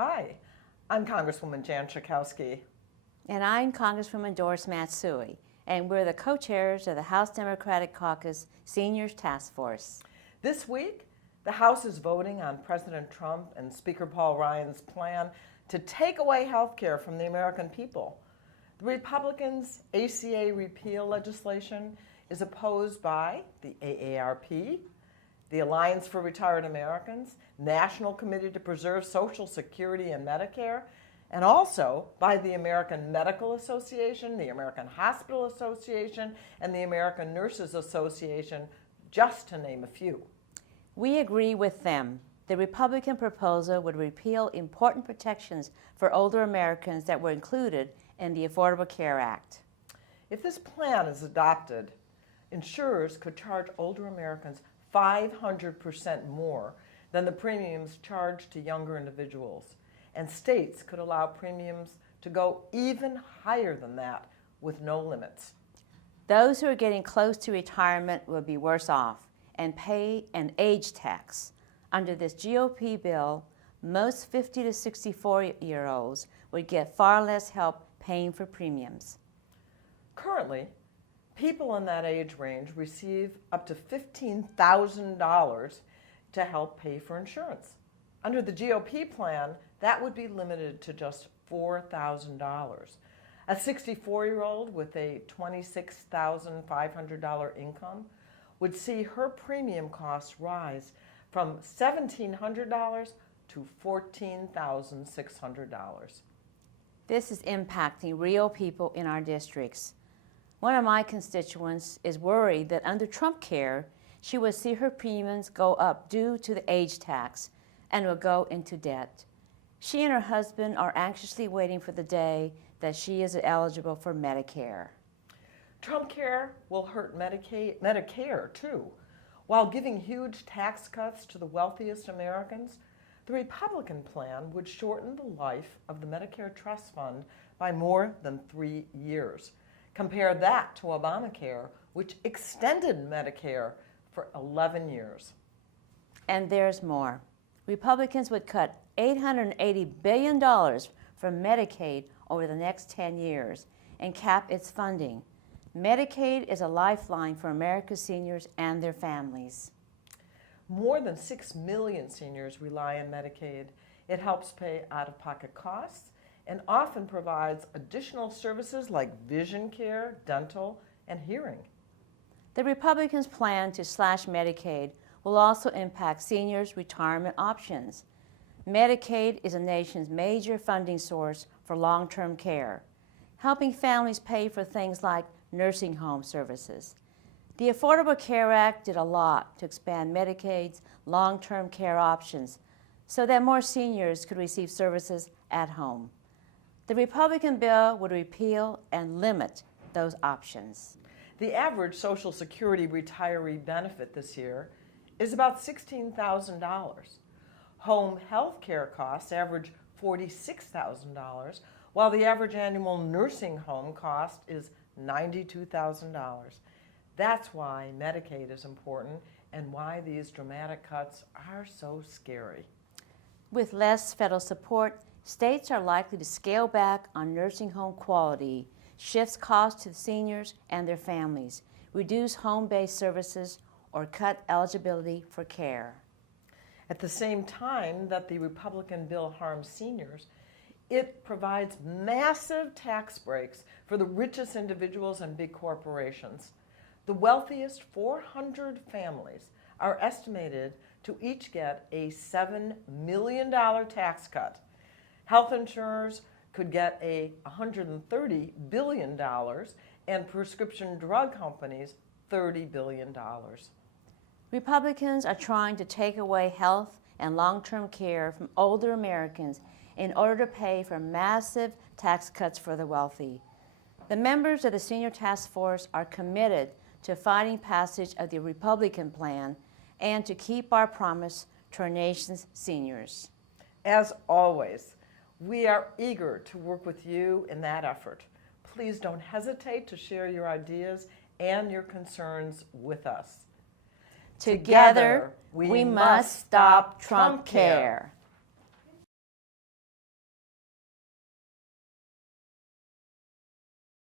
Hi, I'm Congresswoman Jan Schakowsky. And I'm Congresswoman Doris Matsui, and we're the co-chairs of the House Democratic Caucus Seniors Task Force. This week, the House is voting on President Trump and Speaker Paul Ryan's plan to take away health care from the American people. The Republicans' ACA repeal legislation is opposed by the AARP, the Alliance for Retired Americans, National Committee to Preserve Social Security and Medicare, and also by the American Medical Association, the American Hospital Association, and the American Nurses Association, just to name a few. We agree with them. The Republican proposal would repeal important protections for older Americans that were included in the Affordable Care Act. If this plan is adopted, insurers could charge older Americans 500% more than the premiums charged to younger individuals. And states could allow premiums to go even higher than that with no limits. Those who are getting close to retirement will be worse off and pay an age tax. Under this GOP bill, most 50 to 64-year-olds would get far less help paying for premiums. Currently, people in that age range receive up to $15,000 to help pay for insurance. Under the GOP plan, that would be limited to just $4,000. A 64-year-old with a $26,500 income would see her premium costs rise from $1,700 to $14,600. This is impacting real people in our districts. One of my constituents is worried that under Trumpcare, she will see her premiums go up due to the age tax and will go into debt. She and her husband are anxiously waiting for the day that she is eligible for Medicare. Trumpcare will hurt Medicare too. While giving huge tax cuts to the wealthiest Americans, the Republican plan would shorten the life of the Medicare Trust Fund by more than 3 years. Compare that to Obamacare, which extended Medicare for 11 years. And there's more. Republicans would cut $880 billion from Medicaid over the next 10 years and cap its funding. Medicaid is a lifeline for America's seniors and their families. More than 6 million seniors rely on Medicaid. It helps pay out-of-pocket costs and often provides additional services like vision care, dental, and hearing. The Republicans' plan to slash Medicaid will also impact seniors' retirement options. Medicaid is the nation's major funding source for long-term care, helping families pay for things like nursing home services. The Affordable Care Act did a lot to expand Medicaid's long-term care options so that more seniors could receive services at home. The Republican bill would repeal and limit those options. The average Social Security retiree benefit this year is about $16,000. Home health care costs average $46,000, while the average annual nursing home cost is $92,000. That's why Medicaid is important and why these dramatic cuts are so scary. With less federal support, states are likely to scale back on nursing home quality, shifts costs to seniors and their families, reduce home-based services, or cut eligibility for care. At the same time that the Republican bill harms seniors, it provides massive tax breaks for the richest individuals and big corporations. The wealthiest 400 families are estimated to each get a $7 million tax cut. Health insurers could get a $130 billion, and prescription drug companies $30 billion. Republicans are trying to take away health and long-term care from older Americans in order to pay for massive tax cuts for the wealthy. The members of the Senior Task Force are committed to fighting passage of the Republican plan and to keep our promise to our nation's seniors. As always, we are eager to work with you in that effort. Please don't hesitate to share your ideas and your concerns with us. Together, we must stop Trumpcare.